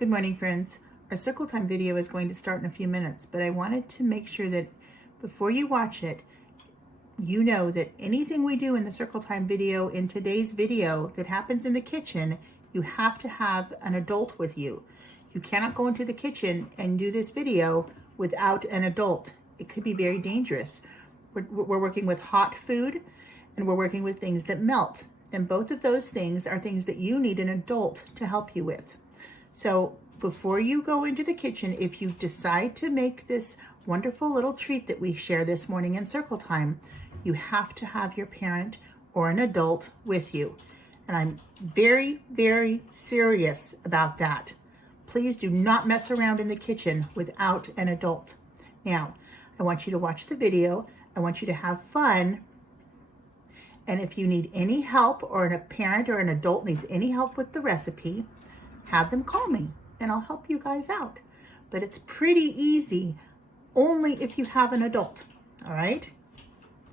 Good morning, friends. Our circle time video is going to start in a few minutes, but I wanted to make sure that before you watch it, you know that anything we do in the circle time video, in today's video that happens in the kitchen, you have to have an adult with you. You cannot go into the kitchen and do this video without an adult. It could be very dangerous. We're working with hot food and we're working with things that melt. And both of those things are things that you need an adult to help you with. So before you go into the kitchen, if you decide to make this wonderful little treat that we share this morning in circle time, you have to have your parent or an adult with you. And I'm very, very serious about that. Please do not mess around in the kitchen without an adult. Now, I want you to watch the video. I want you to have fun. And if you need any help, or a parent or an adult needs any help with the recipe, have them call me and I'll help you guys out. But it's pretty easy only if you have an adult. All right?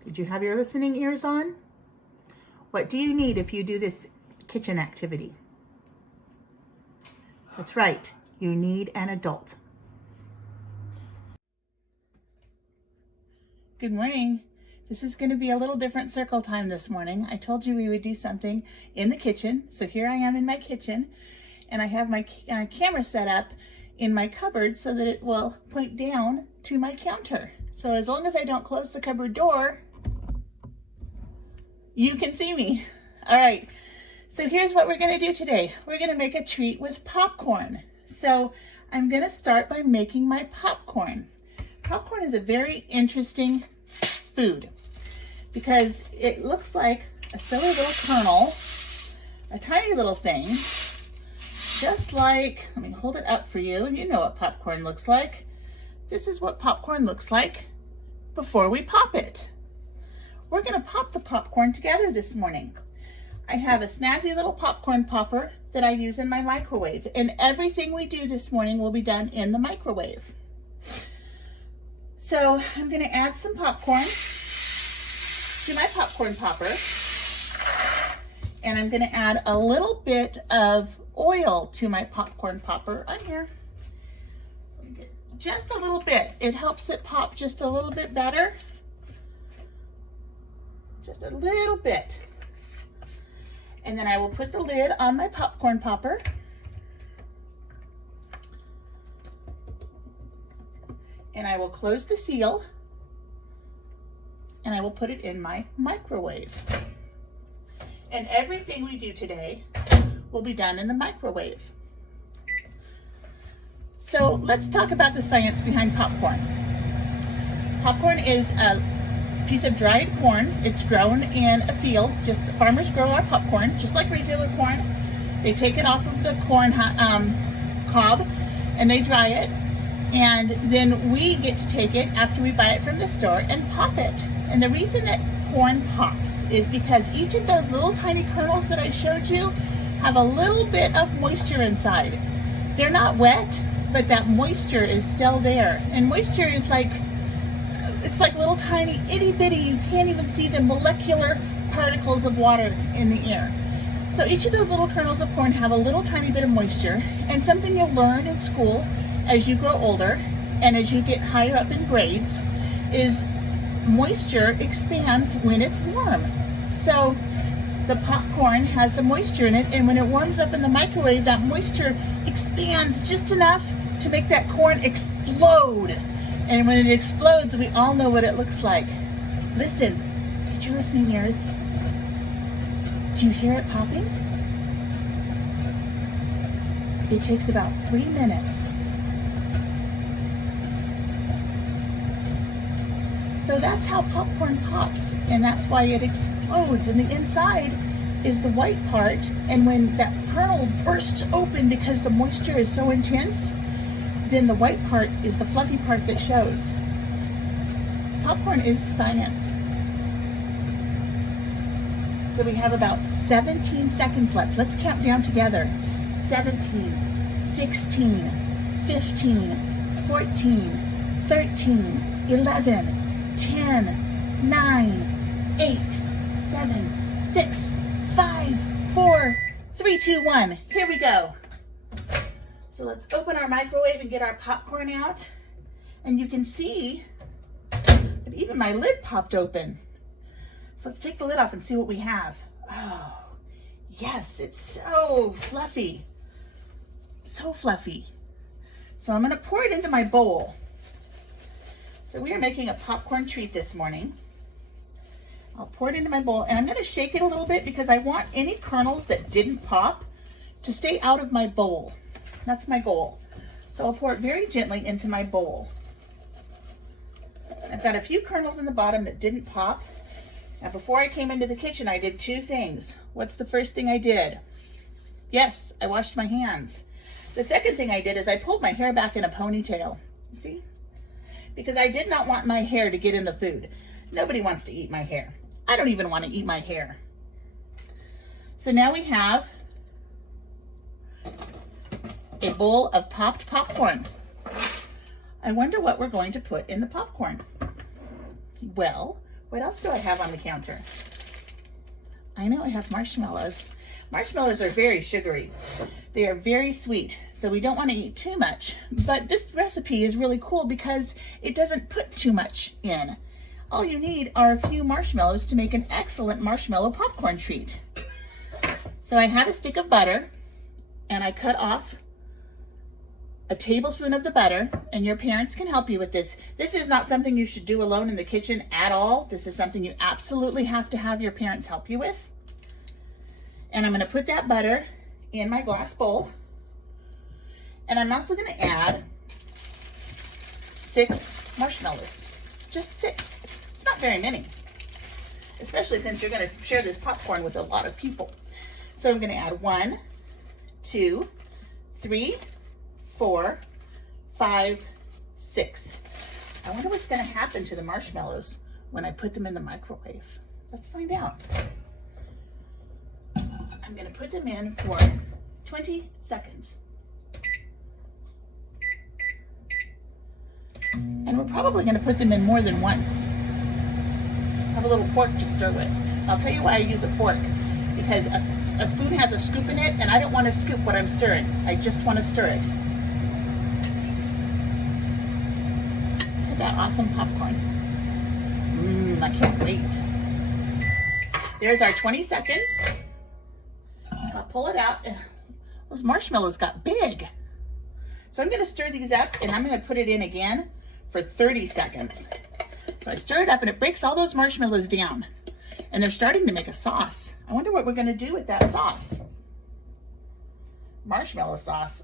Did you have your listening ears on? What do you need if you do this kitchen activity? That's right, you need an adult. Good morning. This is going to be a little different circle time this morning. I told you we would do something in the kitchen. So here I am in my kitchen, and I have my camera set up in my cupboard so that it will point down to my counter. So as long as I don't close the cupboard door, you can see me. All right, so here's what we're gonna do today. We're gonna make a treat with popcorn. So I'm gonna start by making my popcorn. Popcorn is a very interesting food because it looks like a silly little kernel, a tiny little thing, just like, let me hold it up for you, and you know what popcorn looks like. This is what popcorn looks like before we pop it. We're gonna pop the popcorn together this morning. I have a snazzy little popcorn popper that I use in my microwave, and everything we do this morning will be done in the microwave. So I'm gonna add some popcorn to my popcorn popper, and I'm gonna add a little bit of oil to my popcorn popper. I'm here. Just a little bit. It helps it pop just a little bit better. Just a little bit. And then I will put the lid on my popcorn popper. And I will close the seal. And I will put it in my microwave. And everything we do today will be done in the microwave. So let's talk about the science behind popcorn. Popcorn is a piece of dried corn. It's grown in a field. Just the farmers grow our popcorn just like regular corn. They take it off of the corn cob and they dry it, and then we get to take it after we buy it from the store and pop it. And the reason that corn pops is because each of those little tiny kernels that I showed you have a little bit of moisture inside. They're not wet, but that moisture is still there. And moisture is like, it's like little tiny itty bitty, you can't even see the molecular particles of water in the air. So each of those little kernels of corn have a little tiny bit of moisture, and something you'll learn in school as you grow older and as you get higher up in grades is moisture expands when it's warm. So the popcorn has the moisture in it, and when it warms up in the microwave, that moisture expands just enough to make that corn explode. And when it explodes, we all know what it looks like. Listen, get your listening ears. Do you hear it popping? It takes about 3 minutes. So that's how popcorn pops, and that's why it explodes. And the inside is the white part, and when that kernel bursts open because the moisture is so intense, then the white part is the fluffy part that shows. Popcorn is science. So we have about 17 seconds left. Let's count down together. 17, 16, 15, 14, 13, 11, 10, 9, 8, 7, 6, 5, 4, 3, 2, 1. Here we go. So let's open our microwave and get our popcorn out. And you can see that even my lid popped open. So let's take the lid off and see what we have. Oh, yes, it's so fluffy. So fluffy. So I'm gonna pour it into my bowl. So we are making a popcorn treat this morning. I'll pour it into my bowl and I'm gonna shake it a little bit because I want any kernels that didn't pop to stay out of my bowl. That's my goal. So I'll pour it very gently into my bowl. I've got a few kernels in the bottom that didn't pop. Now before I came into the kitchen, I did two things. What's the first thing I did? Yes, I washed my hands. The second thing I did is I pulled my hair back in a ponytail. See? Because I did not want my hair to get in the food. Nobody wants to eat my hair. I don't even want to eat my hair. So now we have a bowl of popped popcorn. I wonder what we're going to put in the popcorn. Well, what else do I have on the counter? I know I have marshmallows. Marshmallows are very sugary. They are very sweet, so we don't want to eat too much. But this recipe is really cool because it doesn't put too much in. All you need are a few marshmallows to make an excellent marshmallow popcorn treat. So I have a stick of butter and I cut off a tablespoon of the butter, and your parents can help you with this. This is not something you should do alone in the kitchen at all. This is something you absolutely have to have your parents help you with. And I'm gonna put that butter in my glass bowl. And I'm also gonna add 6 marshmallows, just 6. It's not very many, especially since you're gonna share this popcorn with a lot of people. So I'm gonna add 1, 2, 3, 4, 5, 6. I wonder what's gonna happen to the marshmallows when I put them in the microwave. Let's find out. I'm gonna put them in for 20 seconds. And we're probably gonna put them in more than once. Have a little fork to stir with. I'll tell you why I use a fork. Because a spoon has a scoop in it and I don't wanna scoop what I'm stirring. I just wanna stir it. That awesome popcorn. I can't wait. There's our 20 seconds. I'll pull it out. Those marshmallows got big. So I'm gonna stir these up and I'm gonna put it in again for 30 seconds. So I stir it up and it breaks all those marshmallows down. And they're starting to make a sauce. I wonder what we're gonna do with that sauce. Marshmallow sauce.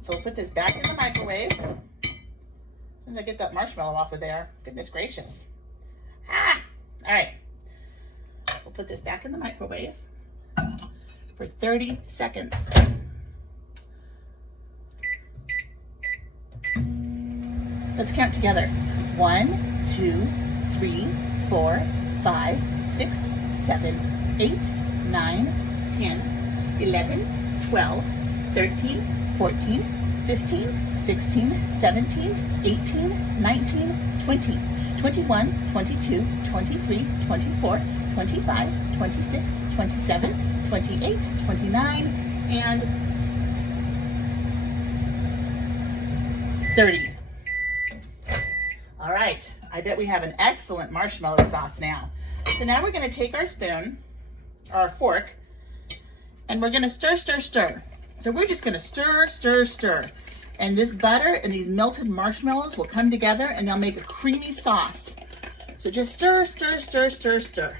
So we'll put this back in the microwave. As soon as I get that marshmallow off of there, goodness gracious. All right. We'll put this back in the microwave for 30 seconds. Let's count together. 1, 2, 3, 4, 5, 6, 7, 8, 9, 10, 11, 12, 13, 14, 15, 16, 17, 18, 19, 20, 21, 22, 23, 24, 25, 26, 27, 28, 29, and 30. All right, I bet we have an excellent marshmallow sauce now. So now we're gonna take our spoon, or our fork, and we're gonna stir, stir, stir. So we're just gonna stir, stir, stir. And this butter and these melted marshmallows will come together and they'll make a creamy sauce. So just stir, stir, stir, stir, stir.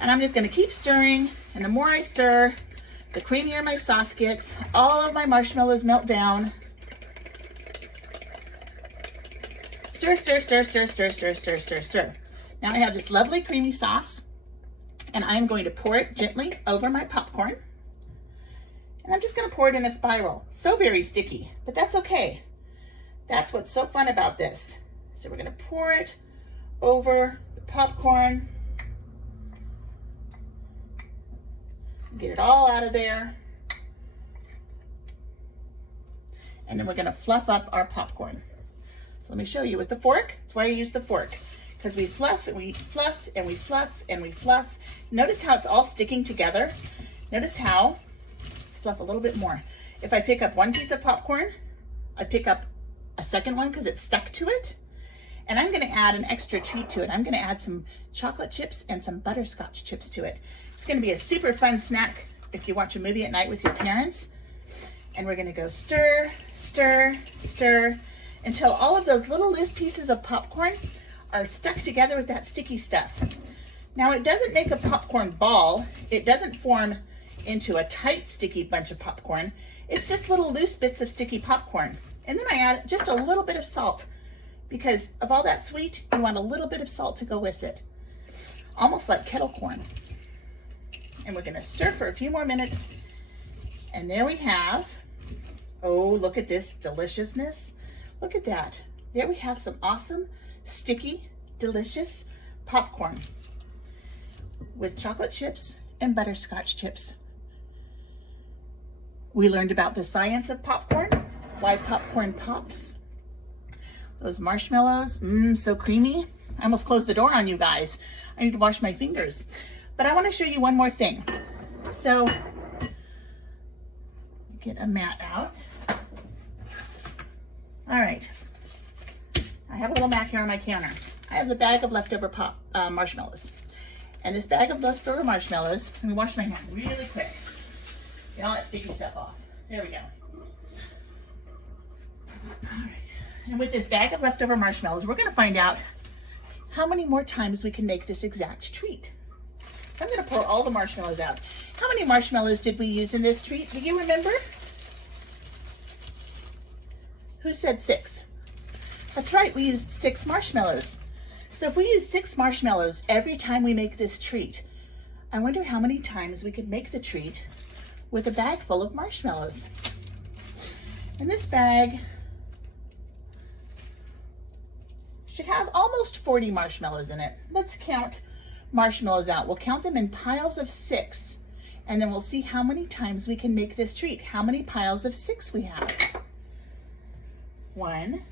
And I'm just gonna keep stirring. And the more I stir, the creamier my sauce gets. All of my marshmallows melt down. Stir, stir, stir, stir, stir, stir, stir, stir, stir. Now I have this lovely creamy sauce and I'm going to pour it gently over my popcorn. And I'm just gonna pour it in a spiral. So very sticky, but that's okay. That's what's so fun about this. So we're gonna pour it over the popcorn. Get it all out of there. And then we're gonna fluff up our popcorn. So let me show you with the fork. That's why I use the fork. Because we fluff and we fluff and we fluff and we fluff. Notice how it's all sticking together. Notice how fluff a little bit more. If I pick up one piece of popcorn, I pick up a second one because it's stuck to it. And I'm gonna add an extra treat to it. I'm gonna add some chocolate chips and some butterscotch chips to it. It's gonna be a super fun snack if you watch a movie at night with your parents. And we're gonna go stir, stir, stir, until all of those little loose pieces of popcorn are stuck together with that sticky stuff. Now it doesn't make a popcorn ball. It doesn't form into a tight, sticky bunch of popcorn. It's just little loose bits of sticky popcorn. And then I add just a little bit of salt, because of all that sweet, you want a little bit of salt to go with it. Almost like kettle corn. And we're gonna stir for a few more minutes. And there we have, oh, look at this deliciousness. Look at that. There we have some awesome, sticky, delicious popcorn with chocolate chips and butterscotch chips. We learned about the science of popcorn, why popcorn pops. Those marshmallows, so creamy. I almost closed the door on you guys. I need to wash my fingers. But I want to show you one more thing. So, get a mat out. All right. I have a little mat here on my counter. I have the bag of leftover marshmallows. And this bag of leftover marshmallows, let me wash my hand really quick. Get all that sticky stuff off. There we go. All right. And with this bag of leftover marshmallows, we're going to find out how many more times we can make this exact treat. So I'm going to pour all the marshmallows out. How many marshmallows did we use in this treat? Do you remember? Who said 6? That's right, we used 6 marshmallows. So if we use 6 marshmallows every time we make this treat, I wonder how many times we could make the treat with a bag full of marshmallows. And this bag should have almost 40 marshmallows in it. Let's count marshmallows out. We'll count them in piles of 6, and then we'll see how many times we can make this treat, how many piles of 6 we have. 1,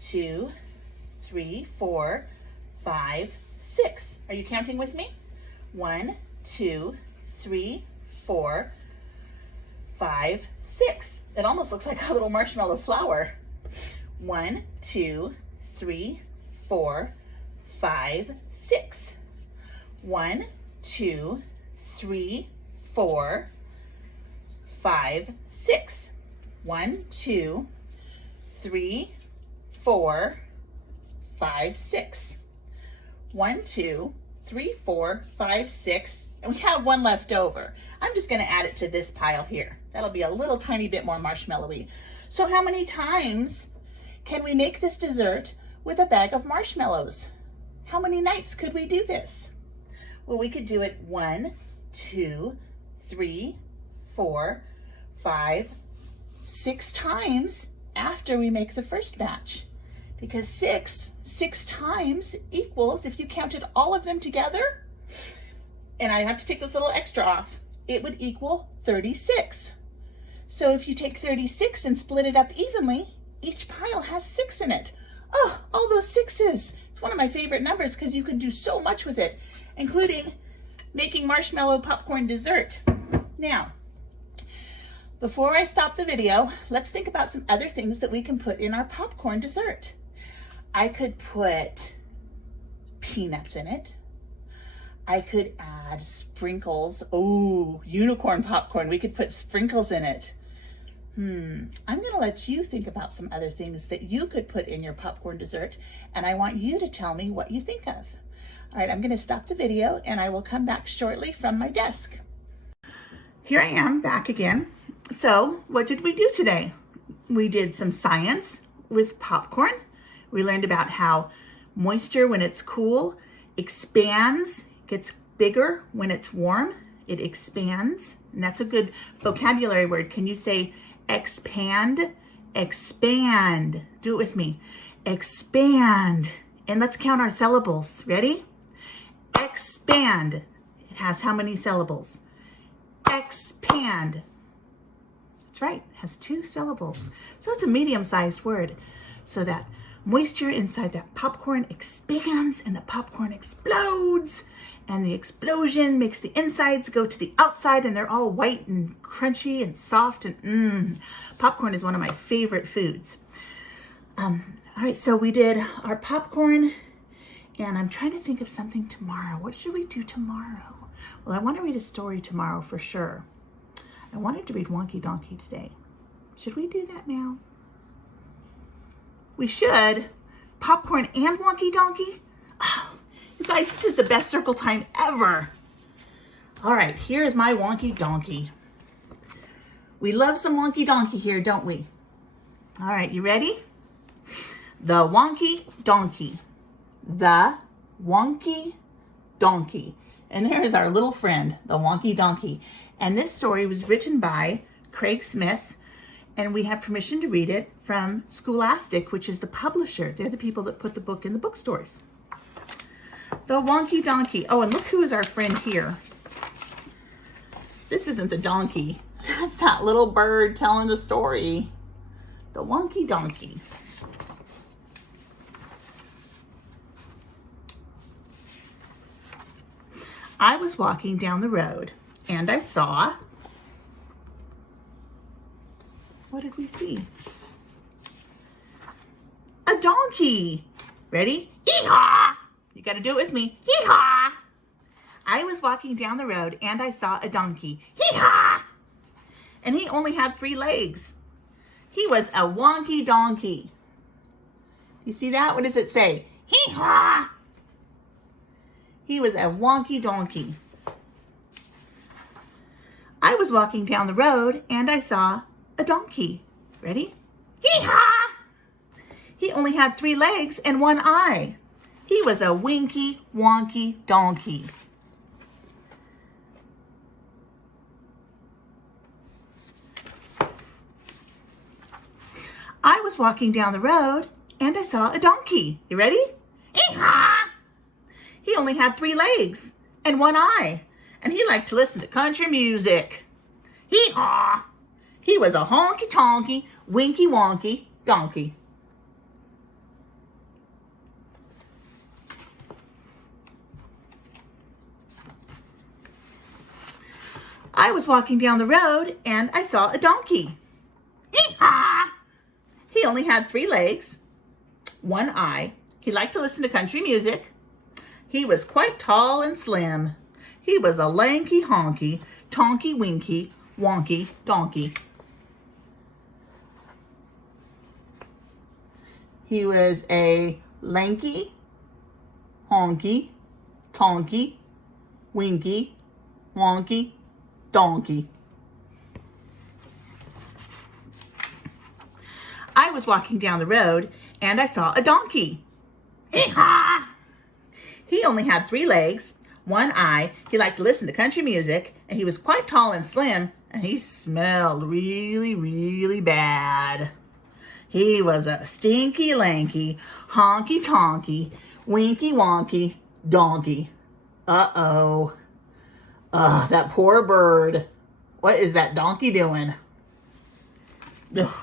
2, 3, 4, 5, 6. Are you counting with me? 1, 2, 3, 4, 5, 6. It almost looks like a little marshmallow flower. 1, 2, 3, 4, 5, 6. 1, 2, 3, 4, 5, 6. 1, 2, 3, 4, 5, 6. 1, 2, 3, 4, 5, 6. And we have one left over. I'm just going to add it to this pile here. That'll be a little tiny bit more marshmallowy. So how many times can we make this dessert with a bag of marshmallows? How many nights could we do this? Well, we could do it 1, 2, 3, 4, 5, 6 times after we make the first batch. Because 6 times equals, if you counted all of them together, and I have to take this little extra off, it would equal 36. So if you take 36 and split it up evenly, each pile has 6 in it. Oh, all those 6s. It's one of my favorite numbers because you can do so much with it, including making marshmallow popcorn dessert. Now, before I stop the video, let's think about some other things that we can put in our popcorn dessert. I could put peanuts in it. I could add sprinkles. Oh, unicorn popcorn. We could put sprinkles in it. I'm gonna let you think about some other things that you could put in your popcorn dessert, and I want you to tell me what you think of. All right, I'm gonna stop the video and I will come back shortly from my desk. Here I am back again. So what did we do today? We did some science with popcorn. We learned about how moisture, when it's cool, expands, gets bigger. When it's warm, it expands. And that's a good vocabulary word. Can you say expand? Expand. Do it with me. Expand. And let's count our syllables. Ready? Expand. It has how many syllables? Expand. That's right. It has 2 syllables. So it's a medium-sized word. So that moisture inside that popcorn expands and the popcorn explodes. and the explosion makes the insides go to the outside, and they're all white and crunchy and soft, and popcorn is one of my favorite foods. All right, so we did our popcorn, and I'm trying to think of something tomorrow. What should we do tomorrow? Well, I want to read a story tomorrow for sure. I wanted to read Wonky Donkey today. Should we do that now? We should. Popcorn and Wonky Donkey? Oh, you guys, this is the best circle time ever. All right, here is my Wonky Donkey. We love some Wonky Donkey here, don't we? All right, you ready? The Wonky Donkey. The Wonky Donkey. And there is our little friend, the Wonky Donkey. And this story was written by Craig Smith, and we have permission to read it from Scholastic, which is the publisher. They're the people that put the book in the bookstores. The Wonky Donkey. Oh, and look who is our friend here. This isn't the donkey. That's that little bird telling the story. The Wonky Donkey. I was walking down the road and I saw, what did we see? A donkey. Ready? Hee-haw! You got to do it with me. Hee-haw! I was walking down the road and I saw a donkey. Hee-haw! And he only had 3 legs. He was a wonky donkey. You see that? What does it say? Hee-haw! He was a wonky donkey. I was walking down the road and I saw a donkey. Ready? Hee-haw! He only had 3 legs and 1 eye. He was a winky, wonky donkey. I was walking down the road and I saw a donkey. You ready? Hee-haw! He only had 3 legs and 1 eye, and he liked to listen to country music. Hee-haw! He was a honky-tonky, winky-wonky donkey. I was walking down the road and I saw a donkey. Hee-haw! He only had 3 legs, 1 eye. He liked to listen to country music. He was quite tall and slim. He was a lanky honky, tonky winky, wonky donkey. He was a lanky, honky, tonky, winky, wonky donkey. I was walking down the road and I saw a donkey. Hee-haw! He only had 3 legs, 1 eye. He liked to listen to country music, and he was quite tall and slim, and he smelled really, really bad. He was a stinky, lanky, honky-tonky, winky-wonky donkey. Uh-oh. That poor bird. What is that donkey doing? Ugh.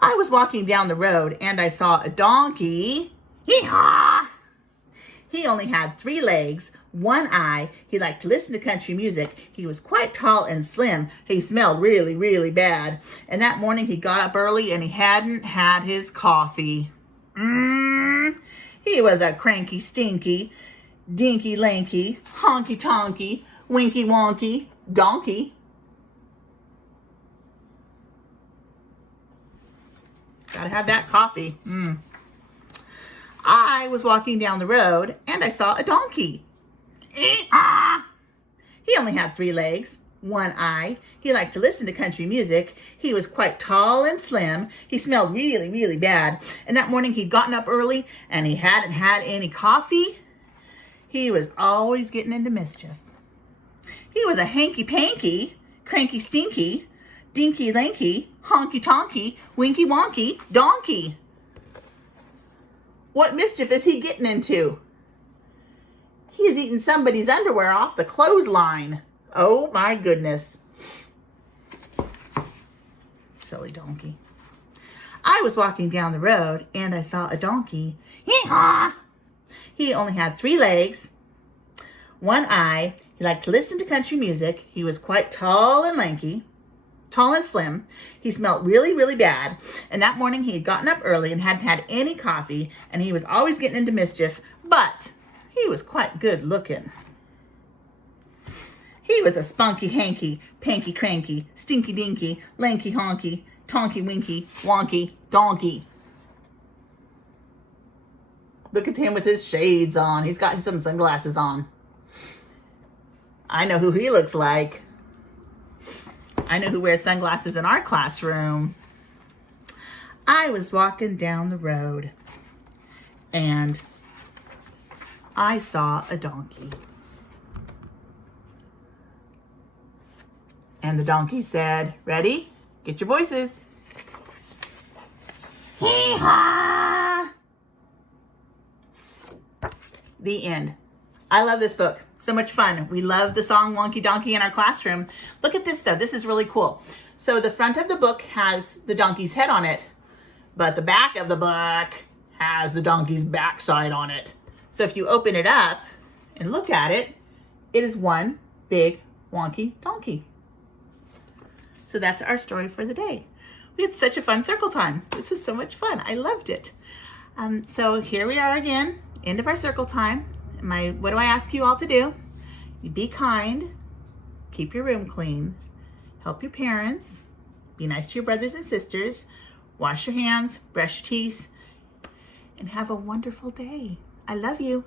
I was walking down the road and I saw a donkey. Hee-haw! He only had 3 legs, 1 eye. He liked to listen to country music. He was quite tall and slim. He smelled really, really bad. And that morning he got up early and he hadn't had his coffee. He was a cranky, stinky, dinky, lanky, honky-tonky, winky-wonky donkey. Gotta have that coffee. I was walking down the road and I saw a donkey. He only had 3 legs, 1 eye. He liked to listen to country music. He was quite tall and slim. He smelled really, really bad. And that morning he'd gotten up early and he hadn't had any coffee. He was always getting into mischief. He was a hanky-panky, cranky-stinky, dinky-lanky, honky-tonky, winky-wonky donkey. What mischief is he getting into? He's eating somebody's underwear off the clothesline. Oh my goodness. Silly donkey. I was walking down the road and I saw a donkey. Hee-haw! He only had 3 legs, 1 eye. He liked to listen to country music. He was quite tall and lanky, tall and slim. He smelled really, really bad. And that morning he had gotten up early and hadn't had any coffee, and he was always getting into mischief, but he was quite good looking. He was a spunky hanky, panky cranky, stinky dinky, lanky honky, tonky winky, wonky, donkey. Look at him with his shades on. He's got some sunglasses on. I know who he looks like. I know who wears sunglasses in our classroom. I was walking down the road and I saw a donkey. And the donkey said, ready? Get your voices. Hee-haw! The end. I love this book. So much fun. We love the song Wonky Donkey in our classroom. Look at this stuff. This is really cool. So the front of the book has the donkey's head on it, but the back of the book has the donkey's backside on it. So if you open it up and look at it, it is one big wonky donkey. So that's our story for the day. We had such a fun circle time. This was so much fun. I loved it. So here we are again, end of our circle time. What do I ask you all to do? You be kind, keep your room clean, help your parents, be nice to your brothers and sisters, wash your hands, brush your teeth, and have a wonderful day. I love you.